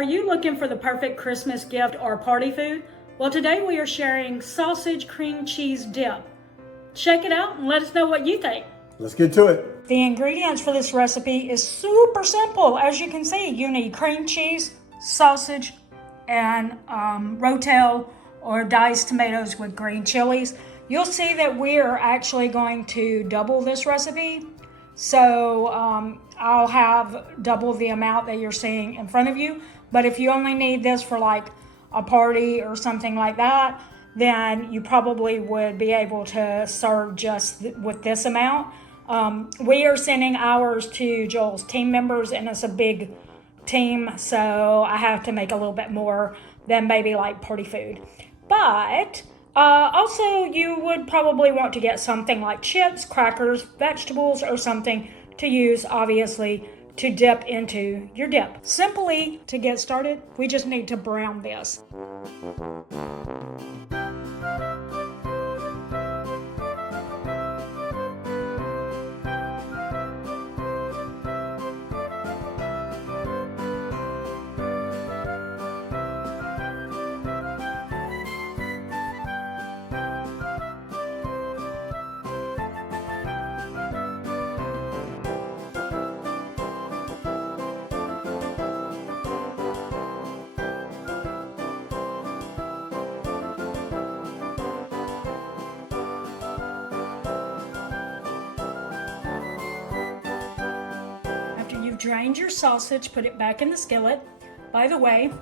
Are you looking for the perfect Christmas gift or party food? Well, today we are sharing sausage cream cheese dip. Check it out and let us know what you think. Let's get to it. The ingredients for this recipe is super simple. As you can see, you need cream cheese, sausage, and Rotel or diced tomatoes with green chilies. You'll see that we are actually going to double this recipe. So I'll have double the amount that you're seeing in front of you. But if you only need this for like a party or something like that, then you probably would be able to serve just with this amount. We are sending ours to Joel's team members, and it's a big team, so I have to make a little bit more than maybe like party food. But also you would probably want to get something like chips, crackers, vegetables, or something to use, obviously, to dip into your dip. Simply, to get started, we just need to brown this. You've drained your sausage, put it back in the skillet. By the way,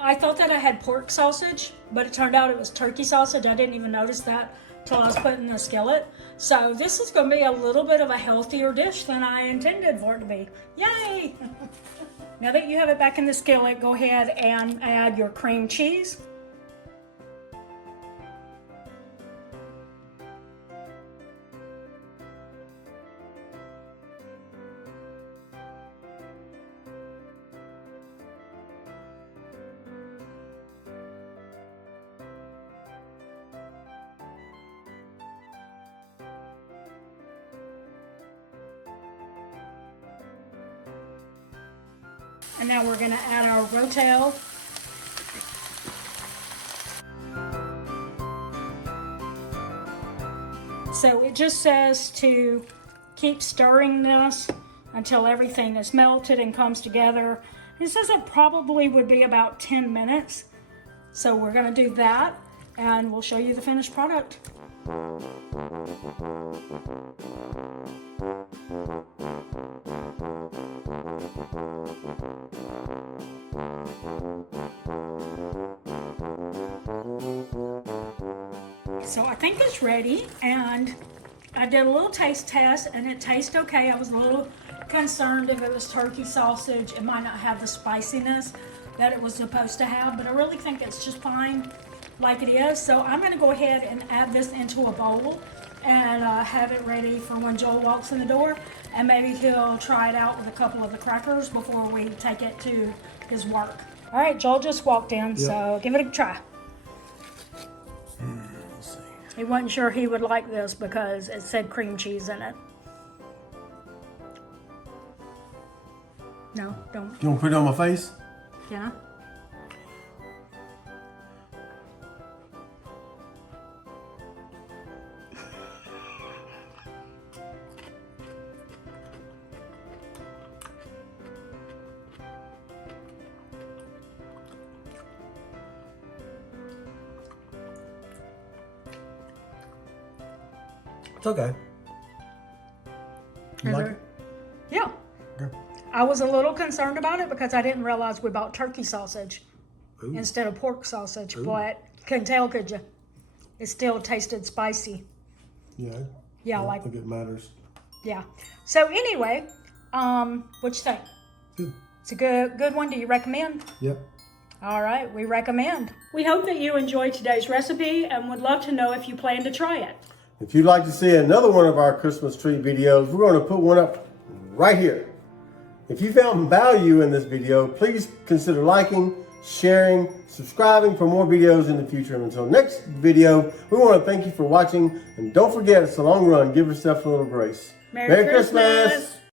I thought that I had pork sausage, but it turned out it was turkey sausage. I didn't even notice that till I was putting in the skillet. So this is going to be a little bit of a healthier dish than I intended for it to be. Yay! Now that you have it back in the skillet, go ahead and add your cream cheese. And now we're going to add our Rotel. So it just says to keep stirring this until everything is melted and comes together. It says it probably would be about 10 minutes. So we're going to do that, and we'll show you the finished product. So I think it's ready, and I did a little taste test and it tastes okay. I was a little concerned if it was turkey sausage, it might not have the spiciness that it was supposed to have, but I really think it's just fine like it is. So I'm going to go ahead and add this into a bowl and have it ready for when Joel walks in the door, and maybe he'll try it out with a couple of the crackers before we take it to his work. All right, Joel just walked in, so give it a try. Let's see. He wasn't sure he would like this because it said cream cheese in it. No, don't. You want to put it on my face? Yeah. It's okay. You like it? Yeah. Okay. I was a little concerned about it because I didn't realize we bought turkey sausage Ooh. instead of pork sausage, Ooh. but couldn't tell, could you? It still tasted spicy. Yeah. Yeah, I like, think it matters. yeah. So anyway, what you think? Good. It's a good one. Do you recommend? Yep. All right, we recommend. We hope that you enjoyed today's recipe and would love to know if you plan to try it. If you'd like to see another one of our Christmas tree videos, we're going to put one up right here. If you found value in this video, please consider liking, sharing, subscribing for more videos in the future. And until next video, we want to thank you for watching. And don't forget, it's a long run. Give yourself a little grace. Merry Christmas.